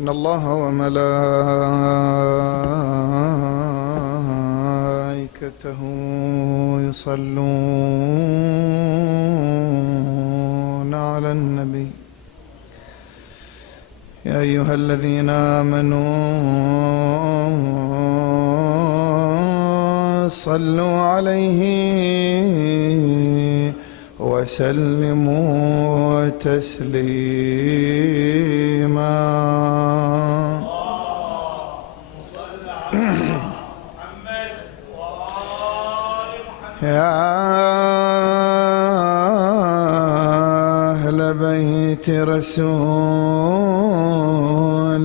إن الله وملائكته يصلون على النبي يا أيها الذين آمنوا صلوا عليه وسلموا تسليما. يا أهل بيت رسول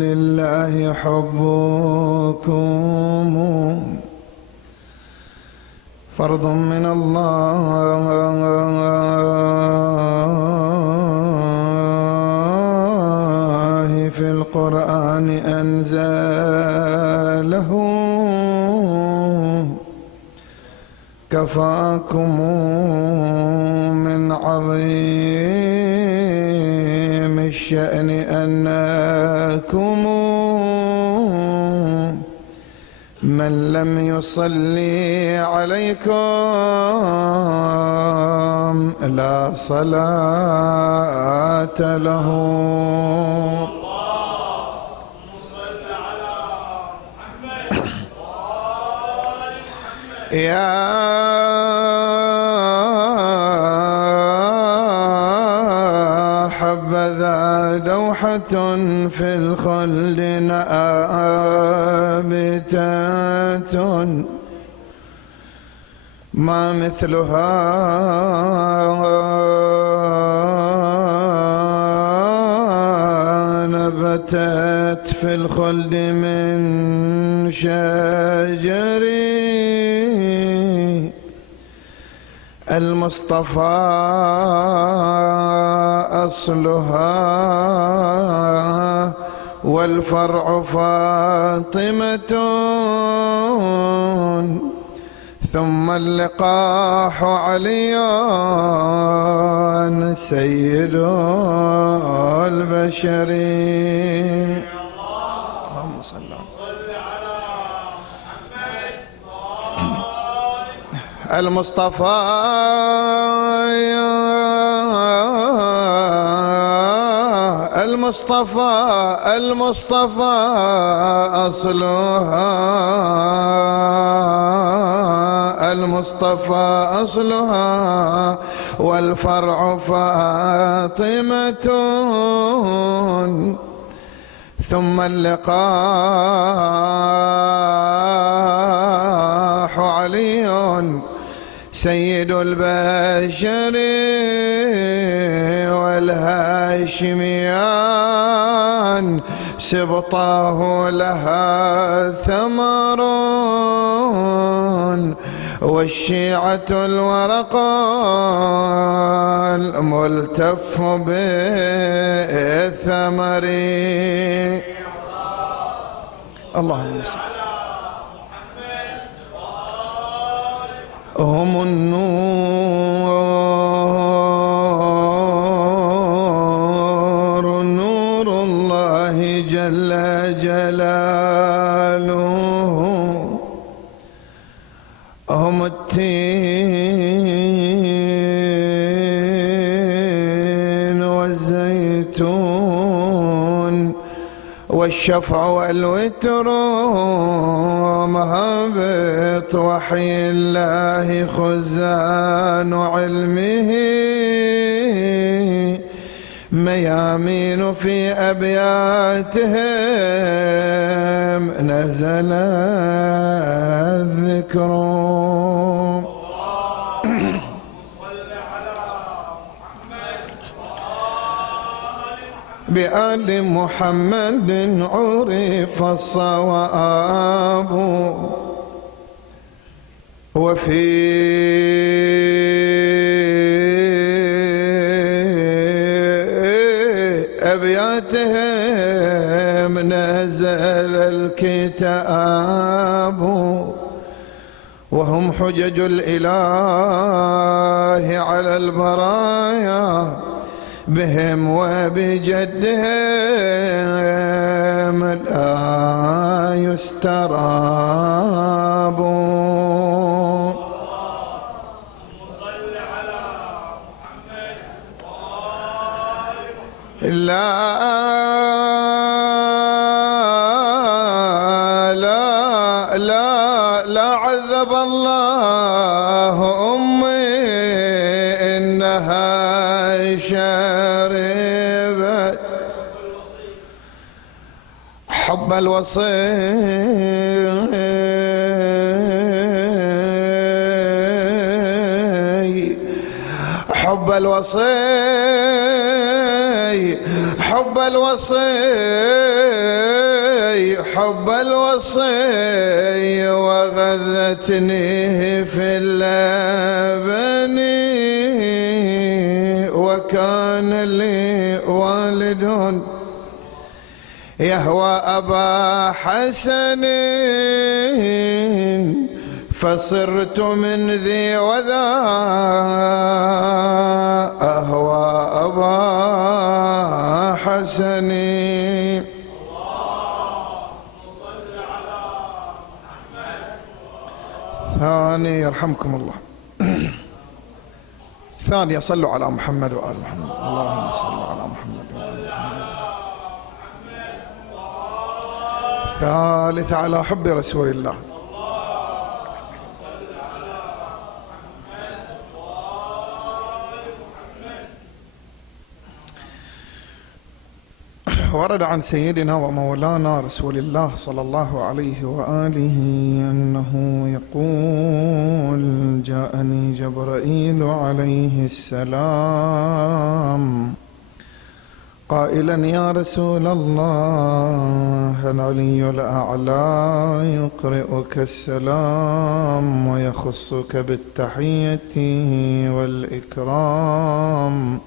الله حبكم فرض من الله في القرآن أنزله كفاكم من عظيم الشأن أنكم من لم يصلي عليكم لا صلاة له. يا حبذا دوحة في الخلد نابتة ما مثلها نبتت في الخلد من شجر المصطفى أصلها والفرع فاطمة ثم اللقاح علي سيد البشرين. اللهم صل على المصطفى المصطفى أصلها المصطفى أصلها والفرع فاطمة ثم اللقاح علي سيد البشر والهاشميان سبطاه لها ثمر والشيعة الورق الملتف بالثمر. اللهم صل. هم النور نور الله جل جلاله هم التين والزيتون والشفع والوتر مهبط وحي الله خزان علمه ميامين في أبياتهم نزل الذكر. بآل محمد عرف الصواب وفي أبياتهم نزل الكتاب وهم حجج الإله على البرايا بهم وبجدهم لا يستراب. لا لا لا لا عذب الله أمي إنها شربت حب الوصي، حب الوصي، حب الوصي، حب الوصي، وغذتني في اللبن، وكان لي والد يهوى أبا حسن، فصرت من ذي وذا أهوى أبا حسن. ثاني يرحمكم الله. ثانية صلوا على محمد وآل محمد. اللهم صل على محمد وآل محمد. ثالث على حب رسول الله. ورد عن سيدنا ومولانا رسول الله صلى الله عليه وآله أنه يقول: جاءني جبرائيل عليه السلام قائلا: يا رسول الله، العلي الأعلى يقرئك السلام ويخصك بالتحية والإكرام،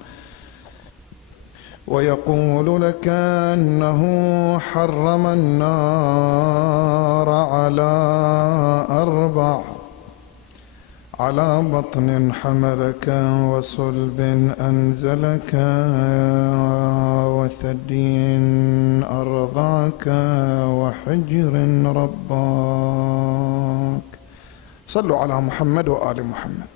ويقول لك أنه حرم النار على 4: على بطن حملك، وصلب أنزلك، وثدي أرضاك، وحجر رباك. صلوا على محمد وآل محمد.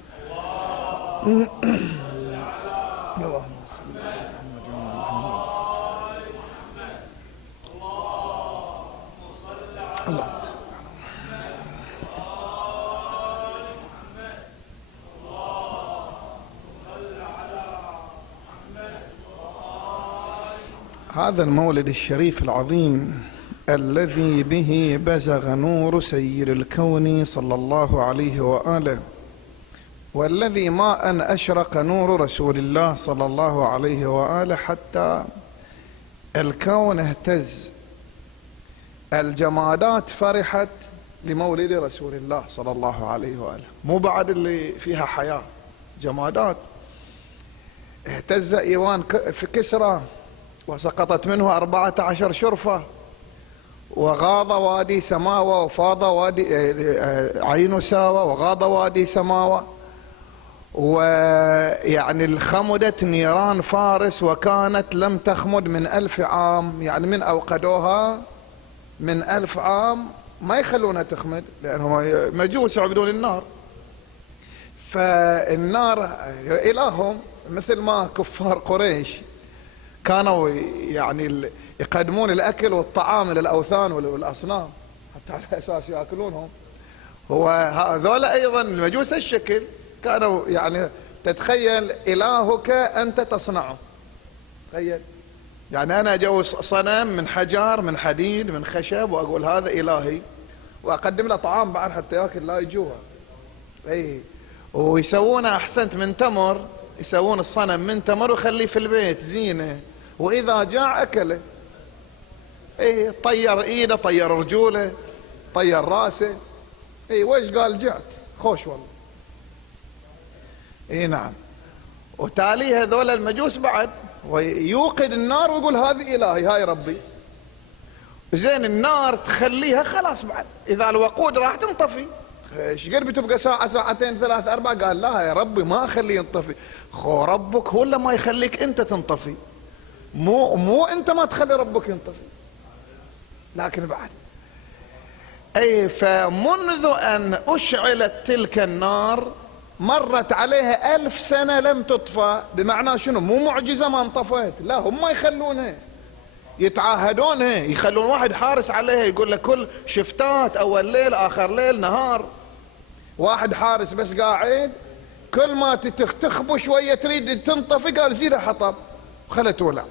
هذا المولد الشريف العظيم الذي به بزغ نور سيد الكون صلى الله عليه وآله، والذي ما أن أشرق نور رسول الله صلى الله عليه وآله حتى الكون اهتز، الجمادات فرحت لمولد رسول الله صلى الله عليه وآله، مو بعد اللي فيها حياة، جمادات. اهتز إيوان في كسرى وسقطت منه 14 شرفة، وغاض وادي سماوة، وفاض وادي عين ساوة، وغاض وادي سماوة، ويعني خمدت نيران فارس، وكانت لم تخمد من 1000 عام، يعني من أوقدوها من 1000 عام ما يخلونها تخمد، لأنهم مجوس يعبدون النار. فالنار إلههم، مثل ما كفار قريش كانوا يعني يقدمون الأكل والطعام للأوثان والأصنام حتى على أساس يأكلونهم. وهذول أيضا المجوس الشكل كانوا يعني تتخيل إلهك أنت تصنعه. تخيل يعني أنا أجوز صنم من حجر من حديد من خشب وأقول هذا إلهي، وأقدم له طعام بعد حتى يأكل لا يجوع. أي ويسوونه أحسنت من تمر، يسوون الصنم من تمر ويخليه في البيت زينة، وإذا جاع أكله. إيه طير إيده، طير رجوله، طير راسه. إيه ويش قال جعت خوش والله. إيه نعم. وتالي هذول المجوس بعد ويوقد النار ويقول هذه إلهي، هاي ربي. زين النار تخليها خلاص بعد إذا الوقود راح تنطفي، ايش قد بتبقى ساعة ساعتين ثلاث أربع؟ قال لا يا ربي ما أخليه ينطفي. خو ربك هو اللي ما يخليك أنت تنطفي، مو أنت ما تخلي ربك ينطفي. لكن بعد فمنذ أن أشعلت تلك النار مرت عليها 1000 سنة لم تطفى. بمعنى شنو؟ مو معجزة ما انطفت، لا هم يخلونها، يتعاهدونها، يخلون واحد حارس عليها، يقول لك كل شفتات أول ليل آخر ليل نهار، واحد حارس بس قاعد، كل ما تخبو شوية تريد تنطفي قال زيدها حطب خلت تولع.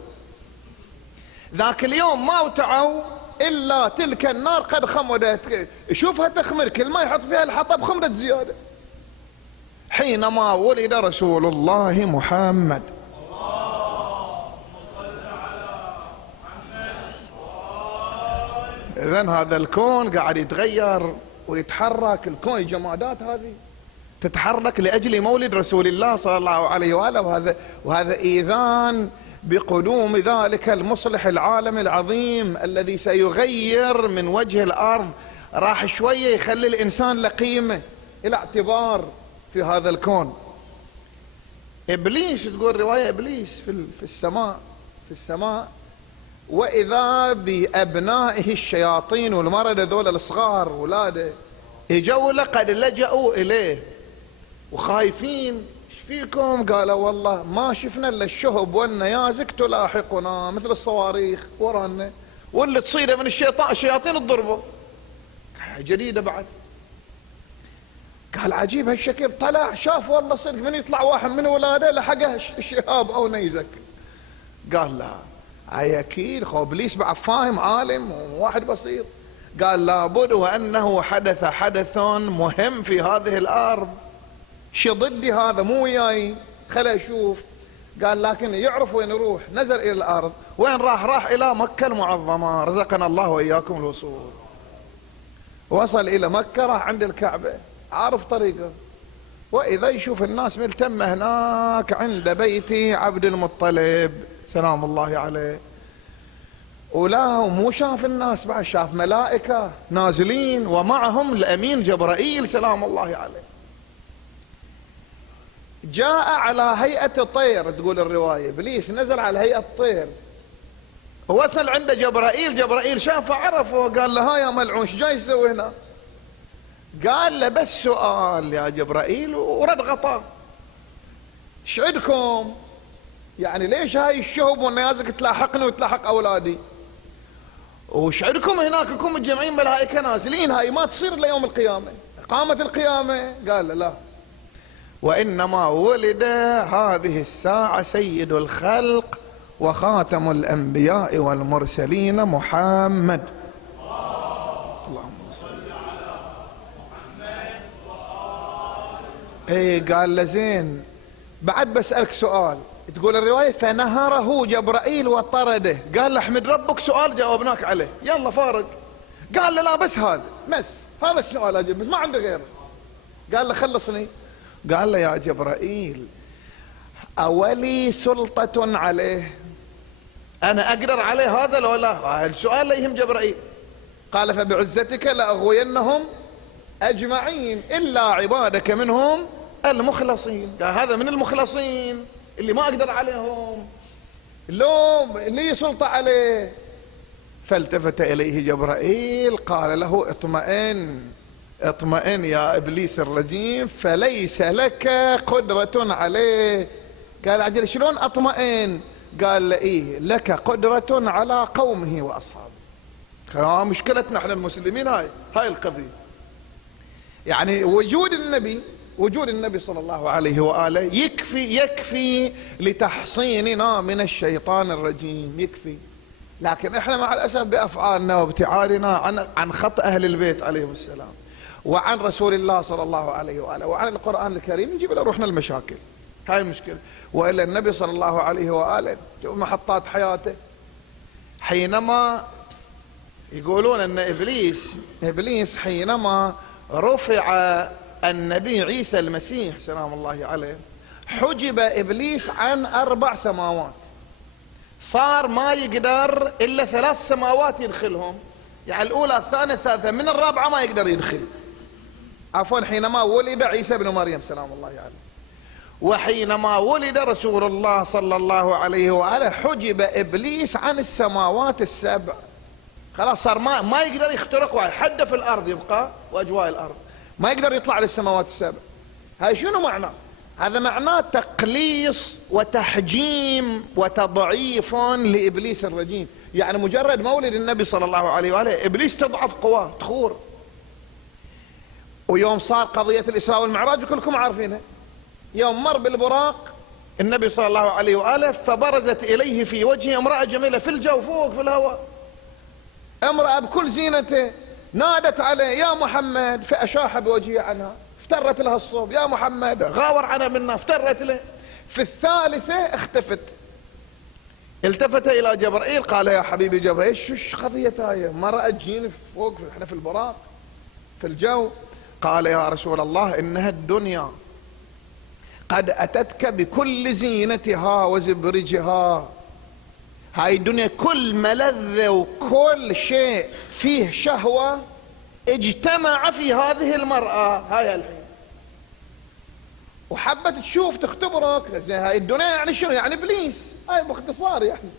ذاك اليوم ما وتعوا إلا تلك النار قد خمدت. شوفها تخمر، كل ما يحط فيها الحطب خمرت زيادة. حينما ولد رسول الله محمد إذن هذا الكون قاعد يتغير ويتحرك. الكون الجمادات هذه تتحرك لأجل مولد رسول الله صلى الله عليه وآله، وهذا إيذان بقدوم ذلك المصلح العالم العظيم الذي سيغير من وجه الأرض، راح شوية يخلي الإنسان له قيمة إلى اعتبار في هذا الكون. إبليس، تقول رواية إبليس في السماء وإذا بأبنائه الشياطين والمرض ذول الصغار ولاده اجوا له قد لجأوا إليه وخايفين. ايش فيكم؟ قالوا والله ما شفنا الا الشهب والنيازك تلاحقنا مثل الصواريخ ورانا، واللي تصيده من الشياطين تضربه. جديدة بعد. قال عجيب هالشكل. طلع شاف والله صدق من يطلع واحد من ولاده لحقه شهاب او نيزك. قال لا هاي اكيد خو ابليس بعد فاهم عالم وواحد بسيط. قال لابد وانه حدث حدث مهم في هذه الارض، شي ضدي هذا مو وياي، خلي اشوف. قال لكن يعرف وين يروح. نزل الى الارض. وين راح الى مكة المعظمة، رزقنا الله واياكم الوصول. وصل الى مكة، راح عند الكعبة، عارف طريقه، واذا يشوف الناس ملتمة هناك عند بيت عبد المطلب سلام الله عليه. ولا مو شاف الناس بعد، شاف ملائكة نازلين ومعهم الأمين جبرائيل سلام الله عليه. جاء على هيئة طير، تقول الرواية إبليس نزل على هيئة طير، وصل عند جبرائيل شافه عرفه، قال له ها يا ملعون ايش جاي تسوي هنا؟ قال له بس سؤال يا جبرائيل، ورد غطاء. ايش عندكم؟ يعني ليش هاي الشهب والنيازك تلاحقني وتلاحق أولادي؟ وش عندكم هناك لكم متجمعين ملائكة نازلين؟ هاي ما تصير إلا يوم القيامة، قامت القيامة. قال لا، وإنما ولد هذه الساعة سيد الخلق وخاتم الأنبياء والمرسلين محمد. اللهم صل وسلم محمد. قال له زين بعد بسألك سؤال. تقول الرواية فنهره جبرائيل وطرده. قال له احمد ربك سؤال جاوبناك عليه، يلا فارق. قال له لا بس هذا السؤال أجيب، بس ما عنده غيره. قال له خلصني. قال له يا جبرائيل أولي سلطة عليه؟ أنا أقدر عليه هذا لو لا؟ السؤال لا يهم جبرائيل. قال فبعزتك لأغوينهم أجمعين إلا عبادك منهم المخلصين. قال هذا من المخلصين اللي ما أقدر عليهم، لو لي سلطة عليه. فالتفت إليه جبرائيل قال له اطمئن يا إبليس الرجيم، فليس لك قدرة عليه. قال عجل شلون أطمئن؟ قال له إيه لك قدرة على قومه وأصحابه. مشكلتنا احنا المسلمين هاي القضية. يعني وجود النبي صلى الله عليه وآله يكفي لتحصيننا من الشيطان الرجيم، يكفي. لكن احنا مع الأسف بأفعالنا وابتعادنا عن خط أهل البيت عليهم السلام وعن رسول الله صلى الله عليه وآله وعن القرآن الكريم نجيب له روحنا المشاكل. هاي المشكلة. وإلا النبي صلى الله عليه وآله محطات حياته حينما يقولون أن إبليس حينما رفع النبي عيسى المسيح سلام الله عليه حجب إبليس عن 4 سماوات، صار ما يقدر إلا 3 سماوات يدخلهم، يعني الأولى الثانية الثالثة، من الرابعة ما يقدر يدخل. عفوا حينما ولد عيسى بن مريم سلام الله عليه. وحينما ولد رسول الله صلى الله عليه وآله حجب إبليس عن السماوات السبع، خلاص صار ما يقدر يخترق واحد، حده في الأرض يبقى وأجواء الأرض، ما يقدر يطلع للسماوات السبع. هاي شنو معناه؟ هذا معناه تقليص وتحجيم وتضعيف لإبليس الرجيم. يعني مجرد مولد النبي صلى الله عليه وآله إبليس تضعف قواه، تخور. ويوم صار قضية الإسراء والمعراج كلكم عارفينها، يوم مر بالبراق النبي صلى الله عليه وآله فبرزت إليه في وجهه امرأة جميلة في الجو فوق في الهواء، امرأة بكل زينته، نادت عليه يا محمد فأشاح بوجهه عنها، افترت لها الصوب، يا محمد غاور عنها منا، افترت له. في الثالثة اختفت، التفت إلى جبرائيل قال يا حبيبي جبرائيل شو قضية هاي؟ مرأة تجيني فوق، احنا في البراق في الجو. قال يا رسول الله إنها الدنيا قد أتتك بكل زينتها وزبرجها. هاي الدنيا كل ملذة وكل شيء فيه شهوة اجتمع في هذه المرأة هاي الحين، وحبت تشوف تختبرك. هاي الدنيا يعني شنو؟ يعني إبليس، هاي باختصار يعني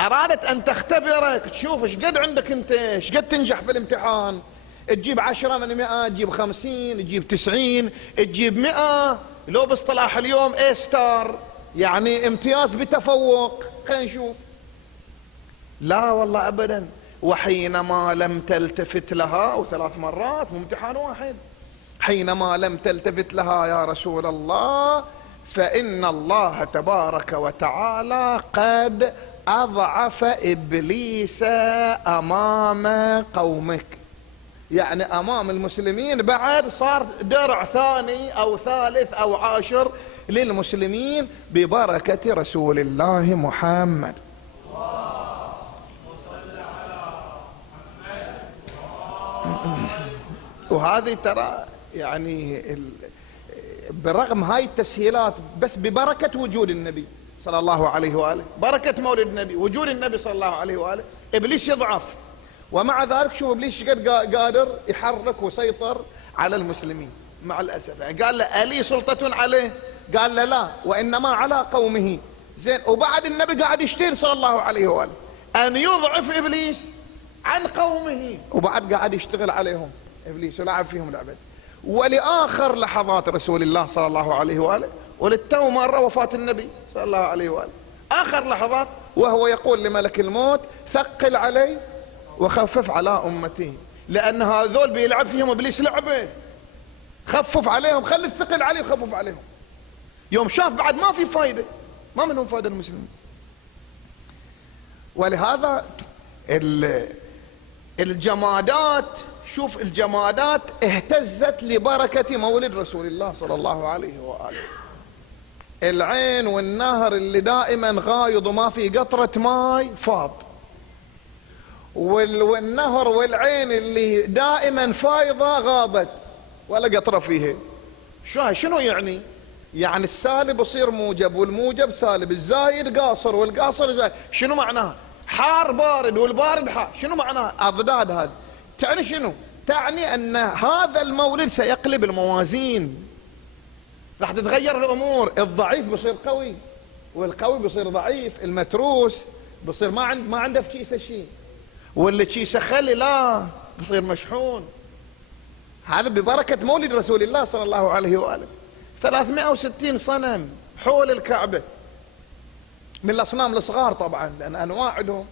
أرادت أن تختبرك، تشوف ايش قد عندك أنت، ايش قد تنجح في الامتحان، تجيب 10 من 100، تجيب 50، تجيب 90، تجيب 100، لو باصطلاح اليوم A ستار، يعني امتياز بتفوق. خلينا نشوف. لا والله أبدا. وحينما لم تلتفت لها، وثلاث مرات مو امتحان واحد، حينما لم تلتفت لها يا رسول الله فإن الله تبارك وتعالى قد أضعف إبليس أمام قومك. يعني أمام المسلمين بعد صار درع ثاني أو ثالث أو عاشر للمسلمين ببركة رسول الله محمد. وهذه ترى يعني برغم هاي التسهيلات بس ببركة وجود النبي صلى الله عليه وآله، بركة مولد النبي، وجود النبي صلى الله عليه وآله، إبليس يضعف. ومع ذلك شوف إبليس قد قادر يحرك ويسيطر على المسلمين مع الأسف. يعني قال له ألي سلطة عليه؟ قال له لا، وإنما على قومه. زين، وبعد النبي قاعد يشتين صلى الله عليه وآله أن يضعف إبليس عن قومه، وبعد قاعد يشتغل عليهم إبليس ولعب فيهم لعبة. ولآخر لحظات رسول الله صلى الله عليه وآله، وللتو مرة وفاة النبي صلى الله عليه وآله، آخر لحظات وهو يقول لملك الموت ثقل علي وخفف على أمتي، لأن هذول بيلعب فيهم إبليس لعبة، خفف عليهم، خلي الثقل عليه وخفف عليهم. يوم شاف بعد ما في فايدة، ما منهم فايدة المسلمين. ولهذا الجمادات، شوف الجمادات اهتزت لبركة مولد رسول الله صلى الله عليه وآله. العين والنهر اللي دائما غايض وما في قطرة ماء فاض، والنهر والعين اللي دائما فايضة غابت ولا قطرة فيها. شنو يعني؟ يعني السالب يصير موجب والموجب سالب، الزايد قاصر والقاصر زايد. شنو معناها؟ حار بارد والبارد حار. شنو معناها أضداد؟ هذا تعني شنو؟ تعني أن هذا المولد سيقلب الموازين، راح تتغير الأمور. الضعيف بيصير قوي والقوي بيصير ضعيف، المتروس بيصير ما عنده في كيسه شيء، واللي كيسه خلي لا بيصير مشحون. هذا ببركة مولد رسول الله صلى الله عليه وآله. 360 صنم حول الكعبة من الأصنام الصغار طبعا لأن أنواع لهم،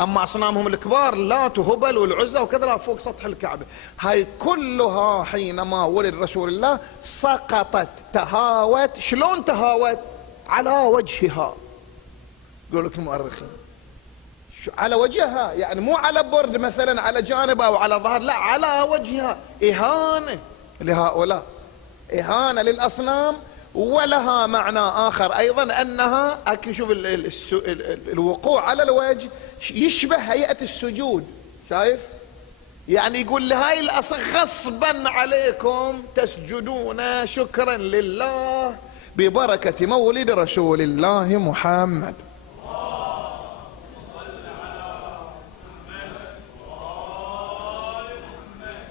أما أصنامهم الكبار اللات وهبل والعزى وكذا فوق سطح الكعبة. هاي كلها حينما ولد رسول الله سقطت، تهاوت. شلون تهاوت؟ على وجهها، يقول لك المؤرخين على وجهها، يعني مو على برد مثلا على جانب أو على ظهر، لا على وجهها. إهانة لهؤلاء، إهانة للأصنام. ولها معنى آخر أيضا أنها شوف الوقوع على الوجه يشبه هيئة السجود، شايف؟ يعني يقول لهاي الأصل غصبا عليكم تسجدون شكرا لله ببركة مولد رسول الله محمد.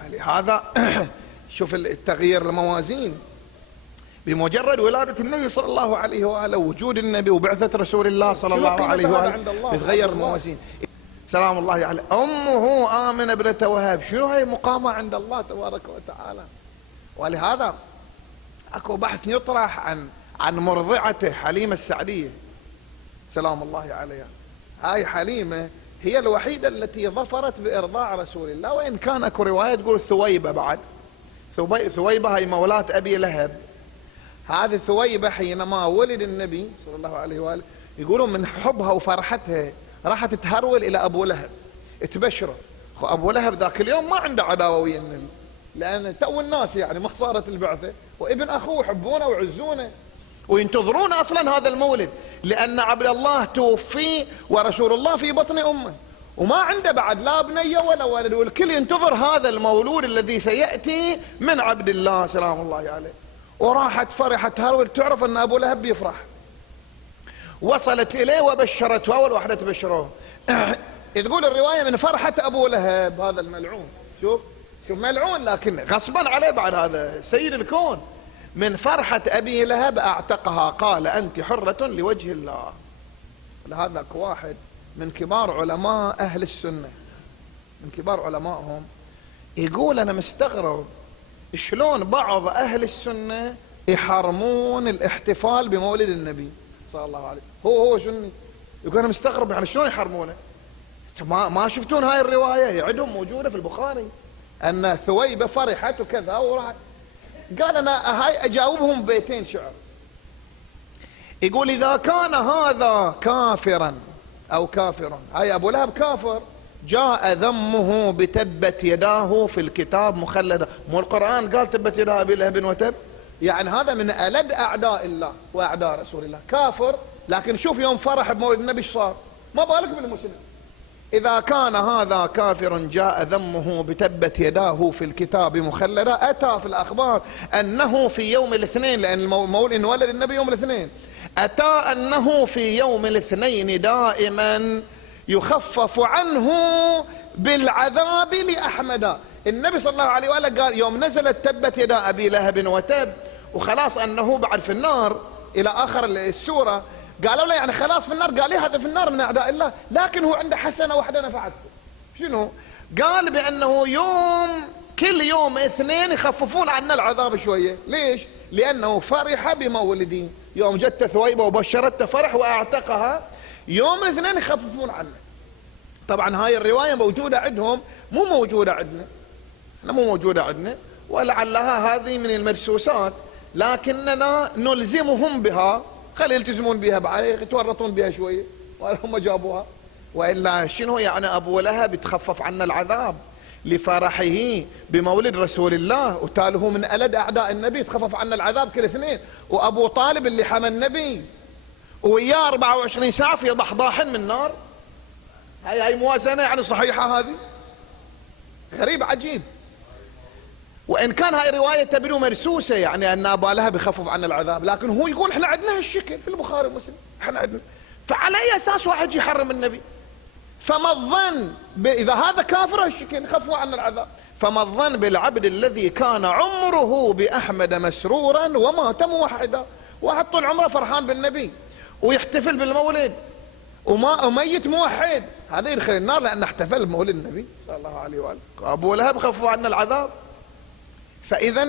لهذا شوف التغيير الموازين. بمجرد ولادة النبي صلى الله عليه وآله، وجود النبي وبعثة رسول الله صلى الله عليه وآله، يتغير الموازين. سلام الله عليه. أمه آمنة ابنة وهب، شنو هي مقامة عند الله تبارك وتعالى. ولهذا اكو بحث يطرح عن مرضعته حليمة السعدية سلام الله عليها. هاي حليمة هي الوحيدة التي ظفرت بإرضاع رسول الله، وإن كان اكو رواية تقول ثويبة بعد. ثويبة هي مولاة أبي لهب. هذه ثويبة حينما ولد النبي صلى الله عليه وآله يقولون من حبها وفرحتها راحت تهرول إلى أبو لهب تبشره. أبو لهب ذاك اليوم ما عنده عداوة ويا النبي، لأن تو الناس يعني ما صارت البعثة، وابن أخوه يحبونه ويعزونه وينتظرون أصلا هذا المولد، لأن عبد الله توفي ورسول الله في بطن أمه وما عنده بعد لا بنية ولا ولد، والكل ينتظر هذا المولود الذي سيأتي من عبد الله سلام الله عليه. وراحت فرحت هرول، تعرف أن أبو لهب يفرح. وصلت إليه وبشرته، أول واحدة تبشروه. تقول الرواية من فرحة أبو لهب هذا الملعون، شوف ملعون لكن غصبا عليه بعد، هذا سيد الكون. من فرحة أبي لهب أعتقها، قال أنت حرة لوجه الله. لهذا واحد من كبار علماء أهل السنة، من كبار علمائهم، يقول أنا مستغرب شلون بعض أهل السنة يحرمون الاحتفال بمولد النبي صلى الله عليه وسلم. هو سني، يقول أنا مستغرب يعني شلون يحرمونه. ما شفتون هاي الرواية؟ عندهم موجودة في البخاري أن ثويبة فرحت وكذا وراحت. قال أنا هاي أجاوبهم بيتين شعر. يقول إذا كان هذا كافرا أو كافرا، هاي أبو لهب كافر، جاء ذمه بتبت يداه في الكتاب مخلدا. مو القرآن قال تبت يدا أبي لهب وتب؟ يعني هذا من ألد أعداء الله وأعداء رسول الله، كافر. لكن شوف يوم فرح بمولد النبي ايش صار، ما بالك بالمسلم. إذا كان هذا كافر جاء ذمه بتبت يداه في الكتاب مخلدا. أتى في الأخبار أنه في يوم الاثنين، لأن المولد انولد النبي يوم الاثنين، أتى أنه في يوم الاثنين دائما يخفف عنه بالعذاب لأحمد. النبي صلى الله عليه وآله قال يوم نزلت تبت يدا أبي لهب وتب وخلاص أنه بعد في النار إلى آخر السورة، قالوا له يعني خلاص في النار، قال لي هذا في النار من أعداء الله، لكن هو عنده حسنة واحدة نفعته. شنو؟ قال بأنه كل يوم اثنين يخففون عنا العذاب شوية. ليش؟ لأنه فرح بمولدي. يوم جت ثويبة وبشرته فرح وأعتقها، يوم الاثنين يخففون عنه. طبعا هاي الرواية موجودة عندهم، مو موجودة عندنا، احنا مو موجودة عندنا، ولعلها هذه من المدسوسات، لكننا نلزمهم بها. خلي يلتزمون بها بعد، يتورطون بها شوية وهم جابوها. وإلا شنو يعني أبو لهب يتخفف عنا العذاب لفرحه بمولد رسول الله، وتاله من ألد أعداء النبي يتخفف عنا العذاب كل اثنين. وأبو طالب اللي حمى النبي وياه 24 ساعة في ضحضاح من نار. هاي موازنة يعني صحيحة؟ هذه غريب عجيب. وإن كان هاي رواية تبدو مرسوسة، يعني أن أبا لهب يخفف عن العذاب، لكن هو يقول إحنا عندنا هالشكل في البخاري ومسلم، إحنا عندنا. فعلى أي أساس واحد يحرم النبي؟ فما الظن إذا هذا كافر هالشكل يخفف عن العذاب، فما الظن بالعبد الذي كان عمره بأحمد مسرورا ومات موحدا؟ واحد طول عمره فرحان بالنبي ويحتفل بالمولد وميت موحد، هذا يدخل النار لأن احتفل بمولد النبي صلى الله عليه وآله. أبو لهب خفوا عنا العذاب. فإذا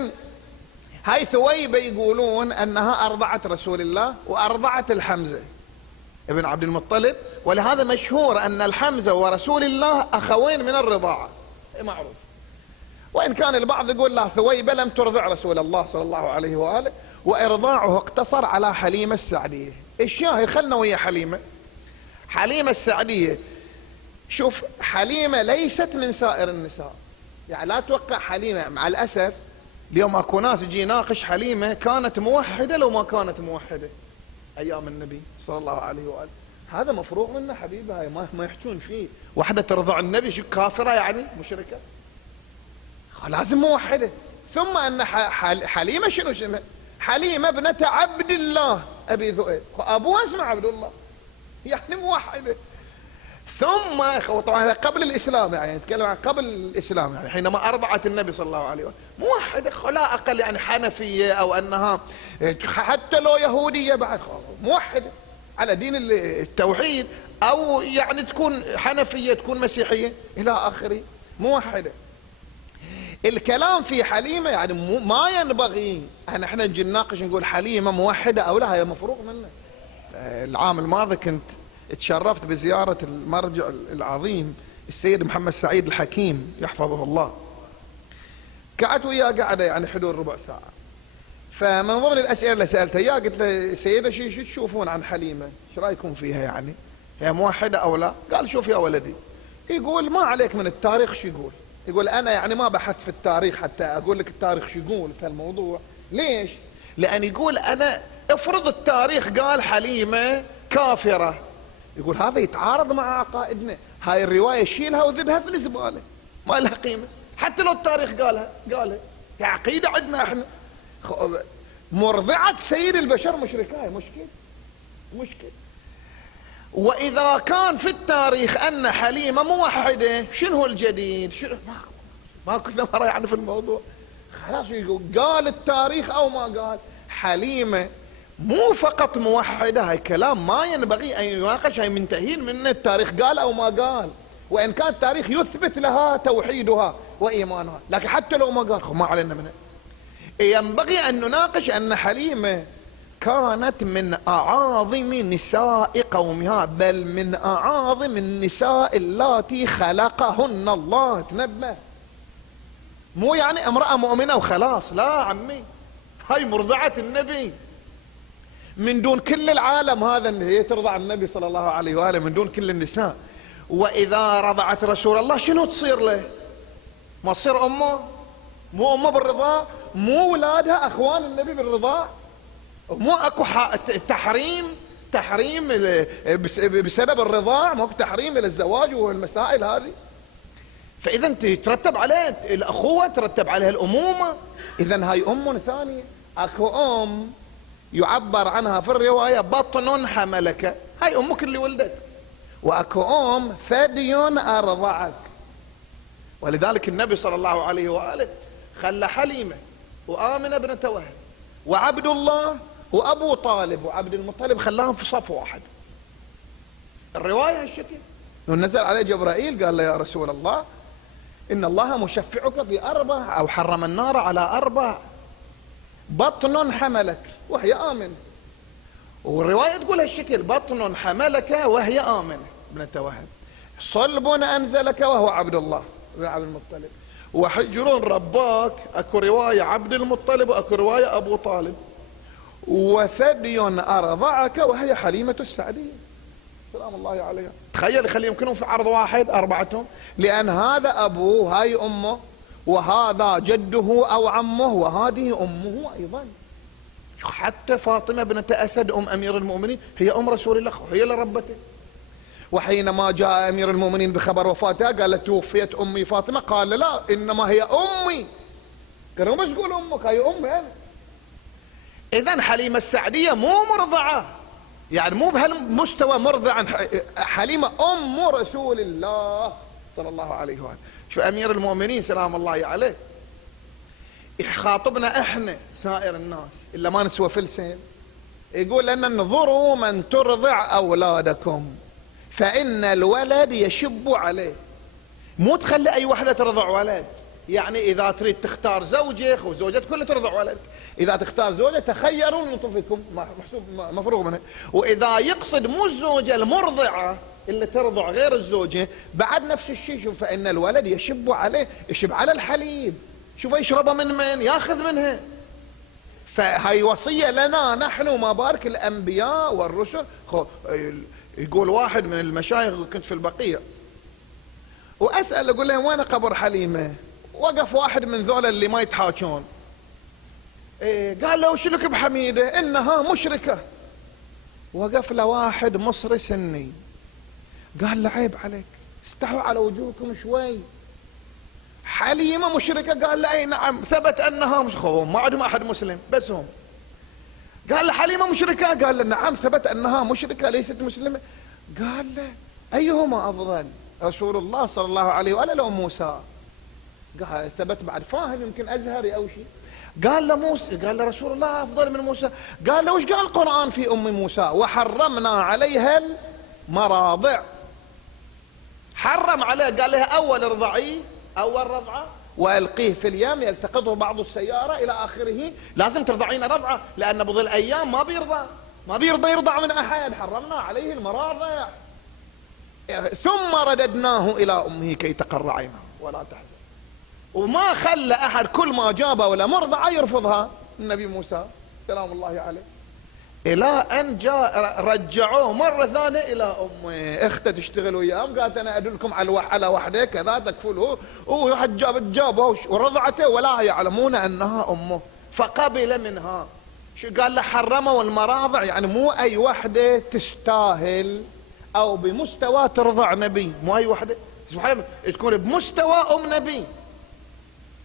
هاي ثويبة يقولون أنها أرضعت رسول الله وأرضعت الحمزة ابن عبد المطلب، ولهذا مشهور أن الحمزة ورسول الله أخوين من الرضاعة، معروف. وإن كان البعض يقول لا، ثويبة لم ترضع رسول الله صلى الله عليه وآله، وإرضاعه اقتصر على حليمة السعدية. الشاهد خلنا ويا حليمة السعدية. شوف، حليمة ليست من سائر النساء، يعني لا توقع حليمة. مع الأسف اليوم اكو ناس يجي يناقش حليمة كانت موحدة لو ما كانت موحدة أيام النبي صلى الله عليه وآله. هذا مفروغ منه حبيبة، هاي ما يحجون فيه. واحدة ترضع النبي شو كافرة يعني مشركة؟ لازم موحدة. ثم أن حليمة شنو اسمها؟ حليمة ابنة عبد الله أبي ذؤيب، أبوها اسمه عبد الله، يعني موحدة. ثم طبعا قبل الإسلام، يعني نتكلم عن قبل الإسلام، يعني حينما أرضعت النبي صلى الله عليه وسلم موحدة لا أقل، يعني حنفية أو أنها حتى لو يهودية بعد موحدة على دين التوحيد، أو يعني تكون حنفية تكون مسيحية إلى آخره، موحدة. الكلام في حليمة يعني ما ينبغي أن احنا نجي نناقش نقول حليمة موحدة أو لا، هي مفروغ منه. العام الماضي كنت اتشرفت بزيارة المرجع العظيم السيد محمد سعيد الحكيم يحفظه الله. قعدت وياه قعدة يعني حدود ربع ساعة، فمن ضمن الأسئلة اللي سألتها إياه قلت له سيدة شو تشوفون عن حليمة؟ ايش رايكم فيها يعني؟ هي موحدة أو لا؟ قال شوف يا ولدي، يقول ما عليك من التاريخ شو يقول. يقول أنا يعني ما بحثت في التاريخ حتى أقول لك التاريخ شو يقول في الموضوع. ليش؟ لأن يقول أنا افرض التاريخ قال حليمة كافرة، يقول هذا يتعارض مع عقائدنا، هاي الرواية شيلها وذبها في الزبالة، ما لها قيمة حتى لو التاريخ قالها هي عقيدة عندنا احنا. مرضعة سيد البشر مشركة، هاي مشكلة. وإذا كان في التاريخ أن حليمة موحدة، شنو الجديد؟ شنو ماكو ثمرة يعني في الموضوع، خلاص يقول قال التاريخ أو ما قال. حليمة مو فقط موحدة، هاي كلام ما ينبغي أن يناقش، هاي منتهين منه، التاريخ قال أو ما قال، وإن كان التاريخ يثبت لها توحيدها وإيمانها، لكن حتى لو ما قال ما علينا منه. ينبغي أن نناقش أن حليمة كانت من أعاظم نساء قومها، بل من أعاظم النساء اللاتي خلقهن الله. تنبه، مو يعني امرأة مؤمنة وخلاص، لا عمي، هاي مرضعة النبي من دون كل العالم هذا، هي ترضع النبي صلى الله عليه وآله من دون كل النساء. وإذا رضعت رسول الله شنو تصير له؟ ما تصير أمه؟ مو أمه بالرضاع؟ مو أولادها أخوان النبي بالرضاع؟ مو أكو تحريم بسبب الرضاع؟ مو تحريم للزواج والمسائل هذه؟ فإذا ترتب عليه الأخوة، ترتب عليها الأمومة. إذا هاي أم ثانية. أكو أم يعبر عنها في الرواية بطن حملك، هاي أمك اللي ولدت. وأكو أم ثدي أرضعك. ولذلك النبي صلى الله عليه وآله خلى حليمة وآمنة بنت وهب وعبد الله وأبو طالب وعبد المطلب، خلاهم في صف واحد. الرواية هالشكل، نزل عليه جبرائيل قال له يا رسول الله إن الله مشفعك في 4، أو حرم النار على 4. بطن حملك وهي آمنة، والرواية تقول هالشكل بطن حملك وهي آمنة بنت وهب، صلب أنزلك وهو عبد الله بن عبد المطلب، وحجر رباك، أكو رواية عبد المطلب وأكو رواية أبو طالب، وثدي أرضعك وهي حليمة السعدية سلام الله عليها. تخيل يخلي يمكنهم في عرض واحد أربعتهم، لأن هذا أبوه هاي أمه، وهذا جده أو عمه، وهذه أمه أيضا. حتى فاطمة بنت أسد أم أمير المؤمنين هي أم رسول الله، هي اللي ربته. وحينما جاء أمير المؤمنين بخبر وفاتها قال توفيت أمي فاطمة، قال لا إنما هي أمي. قالوا مش تقول أمك، هي أمي أنا. إذن حليمة السعدية مو مرضعة، يعني مو بهالمستوى مرضعا، حليمة أم رسول الله صلى الله عليه وآله. شو أمير المؤمنين سلام الله عليه يخاطبنا احنا سائر الناس إلا ما نسوى فلسين، يقول لنا انظروا من ترضع أولادكم فإن الولد يشب عليه. مو تخلي أي وحدة ترضع ولد، يعني إذا تريد تختار زوجك وزوجتك كلها ترضع ولد، إذا تختار زوجة تخيروا من طفلكم، محسوب مفروغ منه. وإذا يقصد مو الزوجة المرضعة اللي ترضع غير الزوجة بعد نفس الشيء، شوف فإن الولد يشب عليه، يشب على الحليب، شوف يشربه من ياخذ منها. فهي وصية لنا نحن ما بارك الأنبياء والرسل. يقول واحد من المشايخ، كنت في البقيع وأسأل أقول لهم وين قبر حليمة؟ وقف واحد من ذولا اللي ما يتحاكون، قال له وش لك بحميدة؟ إنها مشركة. وقف له واحد مصري سني قال له عيب عليك، استحوا على وجوهكم شوي، حليمة مشركة. قال له أي نعم، ثبت أنها مشركة، ما عندهم أحد مسلم بس هم. قال له حليمة مشركة؟ قال له نعم ثبت أنها مشركة ليست مسلمة. قال له أيهما أفضل، رسول الله صلى الله عليه وآله لو موسى؟ قال ثبت بعد فاهم يمكن أزهري أو شيء. قال له موسى، قال له رسول الله أفضل من موسى. قال له وش قال القرآن في أم موسى؟ وحرمنا عليها المراضع. حرم عليه، قال لها أول ارضعيه، أول رضعة وألقيه في اليم يلتقطه بعض السيارة إلى آخره، لازم ترضعين رضعة، لأن بضل أيام ما بيرضى يرضع من أحد. حرمنا عليه المراضع، ثم رددناه إلى أمه كي تقر عينها ولا تحزن. وما خلى أحد كل ما جابه ولا مرضعة يرفضها النبي موسى سلام الله عليه، إلى أن جاء رجعوه مرة ثانية إلى أمه. أخته تشتغل وياهم، قالت أنا أدلكم على وحده كذا تكفله، وواحد جابه ورضعته ولا يعلمون أنها أمه، فقبل منها. شو قال له؟ حرموا المراضع، يعني مو أي وحده تستاهل أو بمستوى ترضع نبي، مو أي وحده سبحان الله تكون بمستوى أم نبي،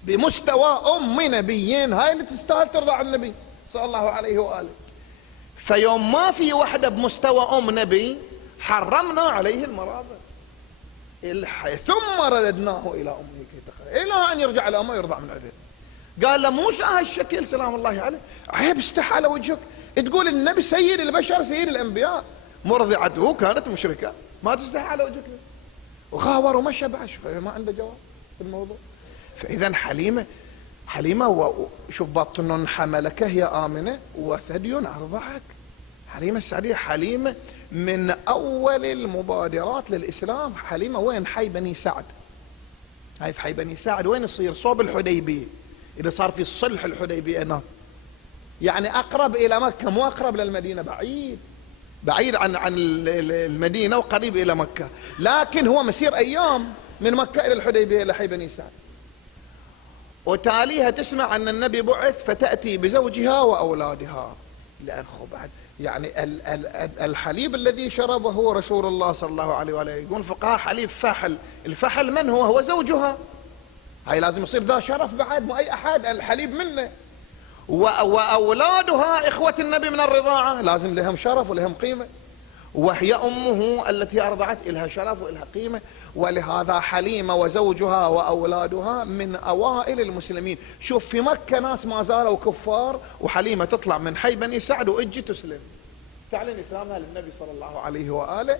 بمستوى أم نبيين، هاي اللي تستاهل ترضع النبي صلى الله عليه وآله. فيوم ما في وحدة بمستوى أم نبي حرمنا عليه المراضع، ثم رددناه إلى أمه كي تقر، إلى أن يرجع إلى أمه يرضع من عدل. قال له موسى هالشكل سلام الله عليه، عيب استحى على وجهك تقول النبي سيد البشر سيد الأنبياء، مرضعته كانت مشركة، ما تستحى على وجهك. وخاور ومشى بعد، ما عنده جواب في الموضوع. فإذا حليمة شوف باطن حملك يا آمنة وثدي أرضعك. حليمة السعدية حليمة من أول المبادرات للإسلام. حليمة وين؟ حي بني سعد. هاي في حي بني سعد، وين يصير؟ صوب الحديبية، إذا صار في الصلح الحديبية هناك، يعني أقرب إلى مكة، مو أقرب للمدينة، بعيد عن المدينة وقريب إلى مكة، لكن هو مسير أيام من مكة إلى الحديبية إلى حي بني سعد. وتاليها تسمع أن النبي بعث، فتأتي بزوجها وأولادها، لأن بعد يعني الحليب الذي شربه رسول الله صلى الله عليه وآله، يقول فقهاء حليب فحل. الفحل من هو؟ هو زوجها، هاي لازم يصير ذا شرف بعد، مو أي أحد، الحليب منه. وأولادها إخوة النبي من الرضاعة، لازم لهم شرف ولهم قيمة، وهي أمه التي أرضعت إلها شرف وإلها قيمة. ولهذا حليمة وزوجها وأولادها من أوائل المسلمين. شوف في مكة ناس ما زالوا كفار، وحليمة تطلع من حي بني سعد وإجي تسلم، تعلن إسلامها للنبي صلى الله عليه وآله.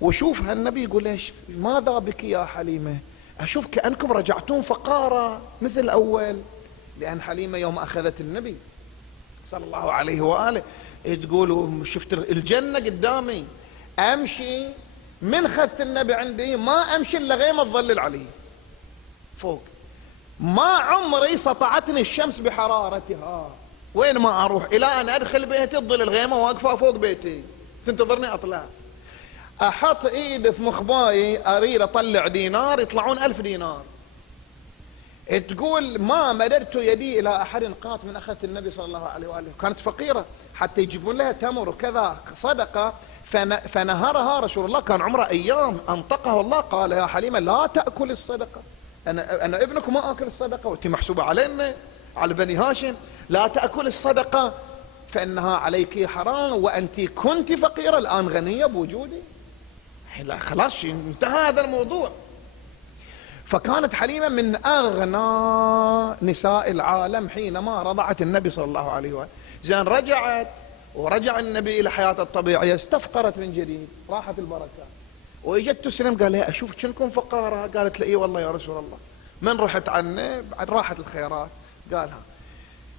وشوفها النبي يقول ليش ماذا بك يا حليمة؟ أشوف كأنكم رجعتون فقارة مثل أول. لأن حليمة يوم أخذت النبي صلى الله عليه وآله تقول شفت الجنة قدامي، أمشي من خذت النبي عندي ما أمشي إلا غيمة تظلل علي فوق، ما عمري سطعتني الشمس بحرارتها، وين ما أروح إلى أن أدخل بيتي تظل الغيمة واقفة فوق بيتي تنتظرني أطلع. أحط إيدي في مخباي أريد أطلع دينار يطلعون 1000 دينار. تقول ما مددت يدي إلى أحد قات من أخذت النبي صلى الله عليه وآله. كانت فقيرة حتى يجيبون لها تمر وكذا صدقة، فنهرها رسول الله، كان عمره أيام، أنطقه الله قال يا حليمة لا تأكل الصدقة، أنا ابنك ما أكل الصدقة، وأنت محسوبة علينا على بني هاشم، لا تأكل الصدقة فإنها عليك حرام، وأنت كنت فقيرة الآن غنية بوجودي. لا خلاص انتهى هذا الموضوع. فكانت حليمة من أغنى نساء العالم حينما رضعت النبي صلى الله عليه وآله. زين رجعت ورجع النبي إلى حياته الطبيعية، استفقرت من جديد، راحت البركة وإجت تسلم. قال لها أشوف شنكم فقارة؟ قالت له إيه والله يا رسول الله. من رحت عنه بعد راحت الخيرات. قالها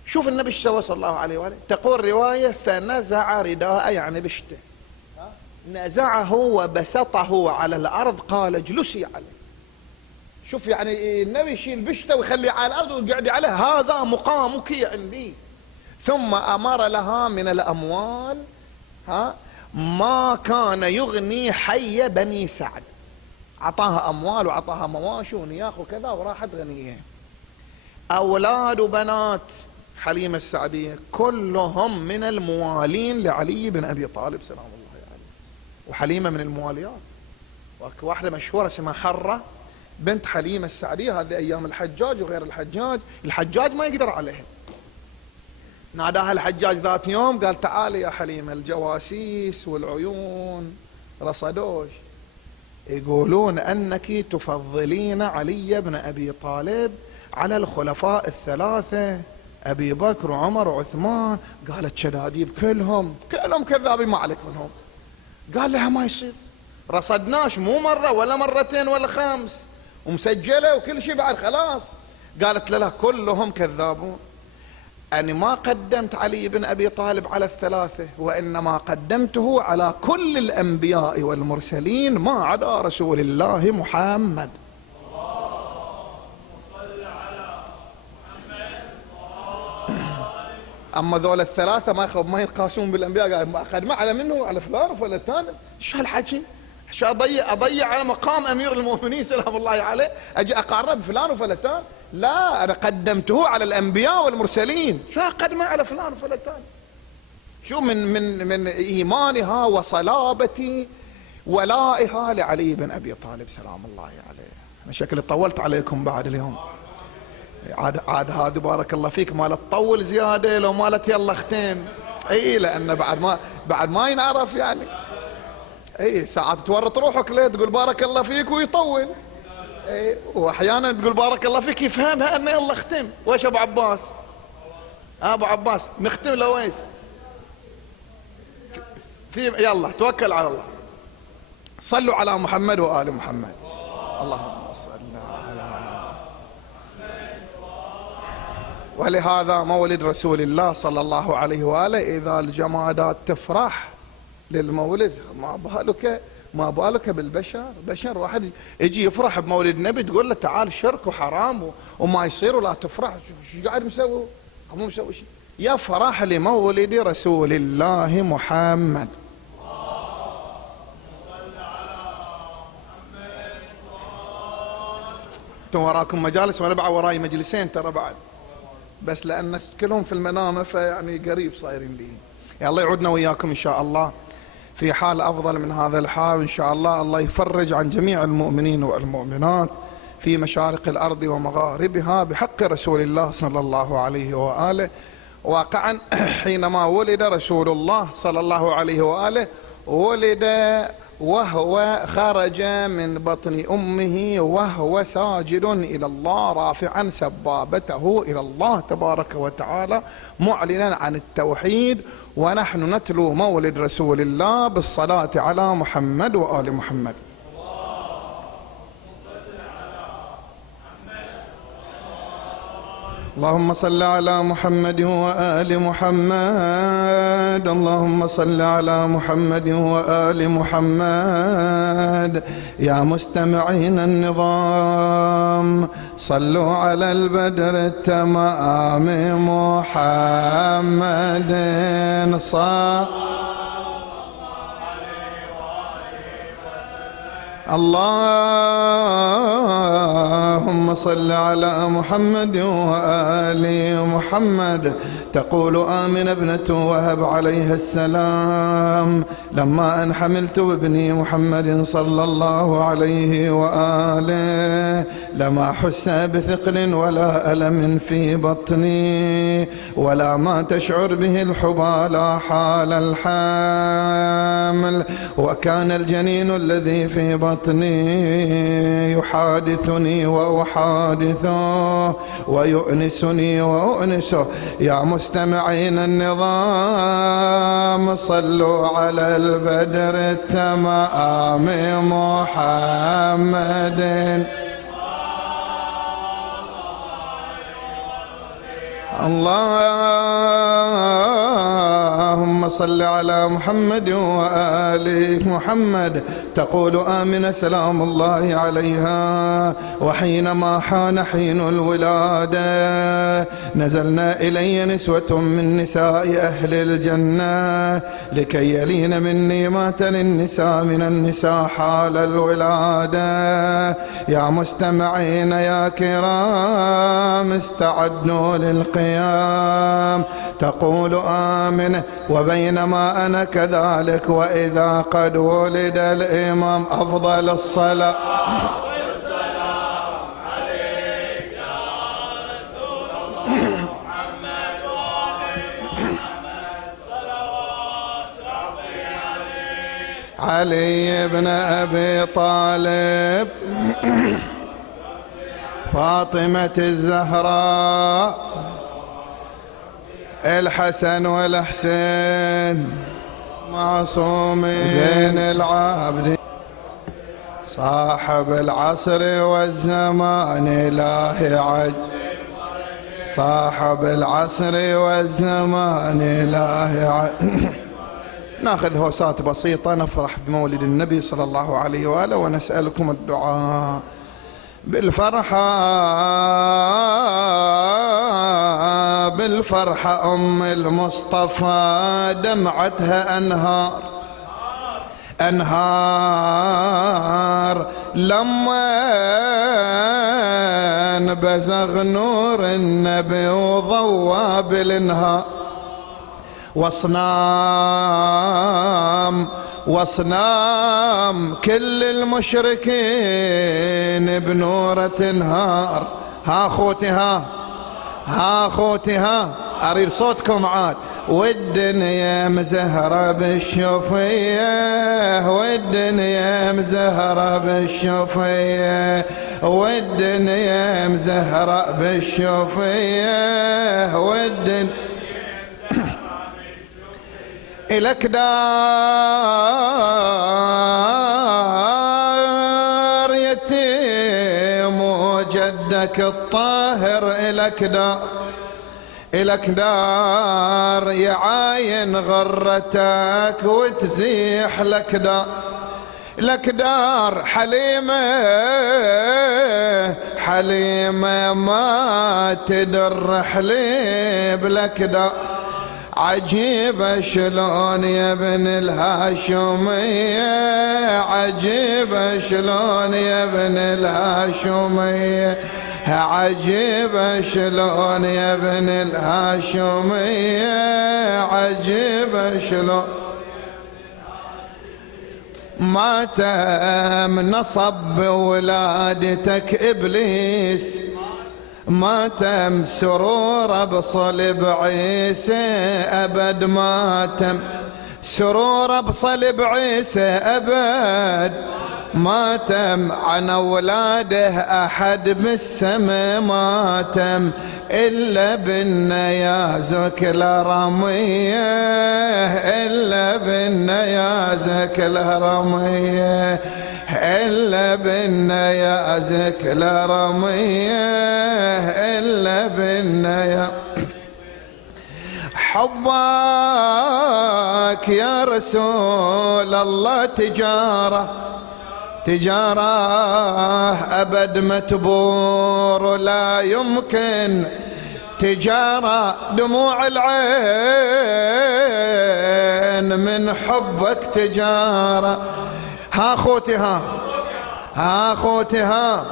شوف النبي ايش سوى صلى الله عليه وآله. تقول رواية فنزع رداء يعني بشته، نزعه وبسطه على الأرض، قال اجلسي عليه. شوف يعني النبي يشيل بشته ويخليه على الأرض ويقعد عليه، هذا مقامك عندي. ثم أمر لها من الأموال ما كان يغني حي بني سعد، عطاها أموال وعطاها مواشي ونياخ وكذا، وراحت غنية. أولاد وبنات حليمة السعدية كلهم من الموالين لعلي بن أبي طالب سلام الله عليه. وحليمة من المواليات، واحدة مشهورة اسمها حرة بنت حليمة السعدية، هذه أيام الحجاج وغير الحجاج ما يقدر عليها. ناداها الحجاج ذات يوم قال تعالي يا حليمة، الجواسيس والعيون رصدوش، يقولون أنك تفضلين علي بن أبي طالب على الخلفاء الثلاثة أبي بكر وعمر وعثمان. قالت شداديب كلهم كذابين ما عليك منهم. قال لها ما يصير، رصدناش مو مرة ولا مرتين ولا 5 ومسجلة وكل شيء بعد خلاص. قالت لا كلهم كذابون. أنا ما قدمت علي بن أبي طالب على الثلاثة، وإنما قدمته على كل الأنبياء والمرسلين ما عدا رسول الله محمد. أما ذول الثلاثة ما يتقاسون بالأنبياء. قال أخذ على منه على فلان وفلان الثاني. شو هالحكي؟ شو أضيع على مقام أمير المؤمنين سلام الله عليه أجي أقارب فلان وفلان؟ لا، أنا قدمته على الأنبياء والمرسلين. شو أقدمه على فلان وفلان؟ شو من إيمانها وصلابة ولائها لعلي بن أبي طالب سلام الله عليه. أنا شكلي طولت عليكم بعد اليوم. عاد هذا بارك الله فيك مالت تطول زيادة، لو مالت يلا اختم. اي لأن بعد ما ينعرف يعني. اي ساعات تورط روحك ليه تقول بارك الله فيك ويطول. اي واحيانا تقول بارك الله فيك يفهمها انه يلا اختم. ويش ابو عباس؟ ابو عباس نختم لو ايش؟ يلا توكل على الله. صلوا على محمد وآل محمد. اللهم صل على. ولهذا مولد رسول الله صلى الله عليه وآله إذا الجمادات تفرح للمولد ما بالك بالبشر. بشر واحد يجي يفرح بمولد النبي تقول له تعال شرك وحرام وما يصير ولا تفرح. شو قاعد مسوي؟ مو مسوي شيء. يا فرح لمولد رسول الله محمد. انتم وراكم مجالس وانا بعد وراي مجلسين ترى بعد، بس لان كلهم في المنامه فيعني قريب صايرين لي. يا الله يعودنا وياكم ان شاء الله في حال افضل من هذا الحال ان شاء الله. الله يفرج عن جميع المؤمنين والمؤمنات في مشارق الارض ومغاربها بحق رسول الله صلى الله عليه واله. واقعا حينما ولد رسول الله صلى الله عليه واله ولد وهو خرج من بطن أمه وهو ساجد إلى الله رافعا سبابته إلى الله تبارك وتعالى معلنا عن التوحيد. ونحن نتلو مولد رسول الله بالصلاة على محمد وآل محمد. اللهم صل على محمد وآل محمد. اللهم صل على محمد وآل محمد. يا مستمعين النظام صلوا على البدر التمام محمد اللهم صل على محمد وآل محمد. تقول آمنة ابنة وهب عليها السلام لما أن حملت بابني محمد صلى الله عليه وآله لما حس بثقل ولا ألم في بطني ولا ما تشعر به الحبالى حال الحمل. وكان الجنين الذي في بطني يحادثني وأحادثه ويؤنسني وأؤنسه. يا مستمعين النظام صلوا على البدر التمام محمد. اللهم صل على محمد وآل محمد. تقول آمنة سلام الله عليها وحينما حان حين الولادة نزلنا إلي نسوة من نساء أهل الجنة لكي يلين مني ما تلي النساء من النساء حال الولادة. يا مستمعين يا كرام استعدوا للقيام. تقول آمنة وبينما أنا كذلك وإذا قد ولد الإمام أفضل الصلاة والسلام عليك يا رسول الله محمد وآل محمد صلوات ربي عليك. علي بن أبي طالب، فاطمة الزهراء، الحسن والحسين، معصوم زين العابدين، صاحب العصر والزمان إلهي عج، صاحب العصر والزمان إلهي عج. ناخذ هوسات بسيطة نفرح بمولد النبي صلى الله عليه وآله ونسألكم الدعاء بالفرحة. بالفرحة أم المصطفى دمعتها أنهار أنهار، لما بزغ نور النبي وضوى بالنهار، واصنام كل المشركين بنورة تنهار. ها اخوتي ها اريد صوتكم عاد. والدنيا مزهرة بالشوفية، والدنيا مزهرة بالشوفية، والدنيا مزهرة بالشوفية، والدنيا إلك دار يتيم وجدك الطاهر، إلك دار يعاين غرتك وتزيح لك دار حليمة ما تدر حليب لك دار. عجيبة شلون يا ابن الهاشمية، عجيبة شلون يا ابن الهاشمية، عجيبة شلون يا ابن الهاشمية، عجيبة شلون. ما تم نصب بولادتك إبليس، ما تم سرور بصلب عيسى أبد، ما تم سرور بصلب عيسى أبد، ما تم عن أولاده أحد بالسما، ما تم إلا بالنيازك الهرمية، إلا بالنيازك الهرمية، إلا بالنيازك الهرمية، إلا بالنيازك. حبك يا رسول الله تجارة أبد متبور، لا يمكن تجارة دموع العين من حبك تجارة. ها أخوتي ها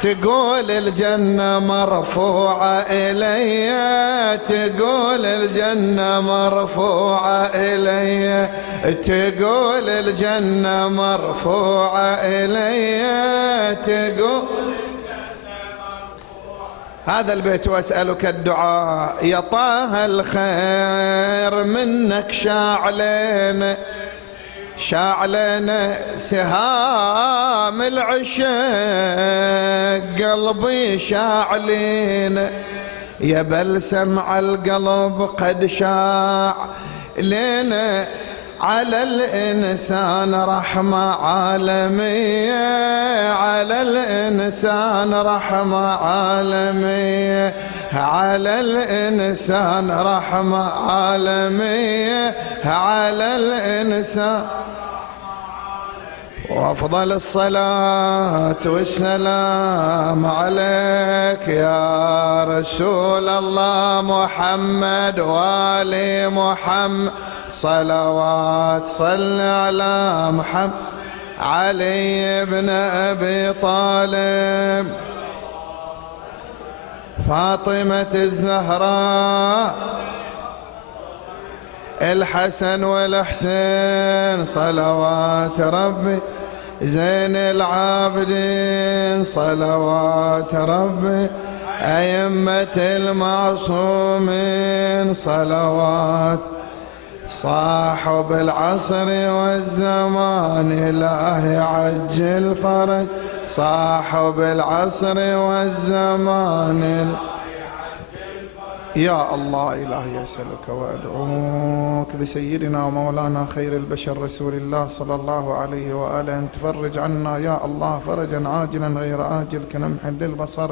تقول الجنة مرفوعة إلي، تقول الجنة مرفوعة إلي، تقول الجنة مرفوعة إلي، تقول هذا البيت. وأسألك الدعاء يا طه الخير منك شاعلنا سهام العشق، قلبي شاعلين يا بلسم على القلب قد شاع لنا، على الإنسان رحمة عالمية، على الإنسان رحمة عالمية، على الإنسان رحمة عالمية، على الإنسان. وأفضل الصلاة والسلام عليك يا رسول الله محمد وآل محمد، صلوات صل على محمد. علي بن أبي طالب، فاطمة الزهراء، الحسن والحسين، صلوات ربي زين العابدين، صلوات ربي أئمة المعصومين، صلوات صاحب العصر والزمان إلهي عجل فرج، صاحب العصر والزمان يا الله إلهي أسألك وأدعوك بسيدنا ومولانا خير البشر رسول الله صلى الله عليه وآله أن تفرج عنا يا الله فرجا عاجلا غير آجل كلمح للبصر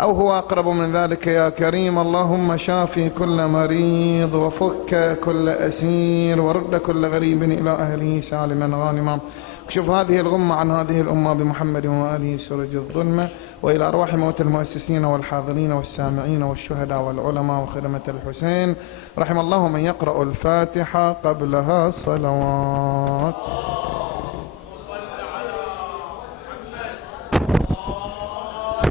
أو هو أقرب من ذلك يا كريم. اللهم شافي كل مريض وفك كل أسير ورد كل غريب إلى أهله سالما غانما. اكشف هذه الغمة عن هذه الأمة بمحمد وآله سرج الظلمة، وإلى أرواح موت المؤسسين والحاضرين والسامعين والشهداء والعلماء وخدمة الحسين. رحم الله من يقرأ الفاتحة قبلها الصلوات.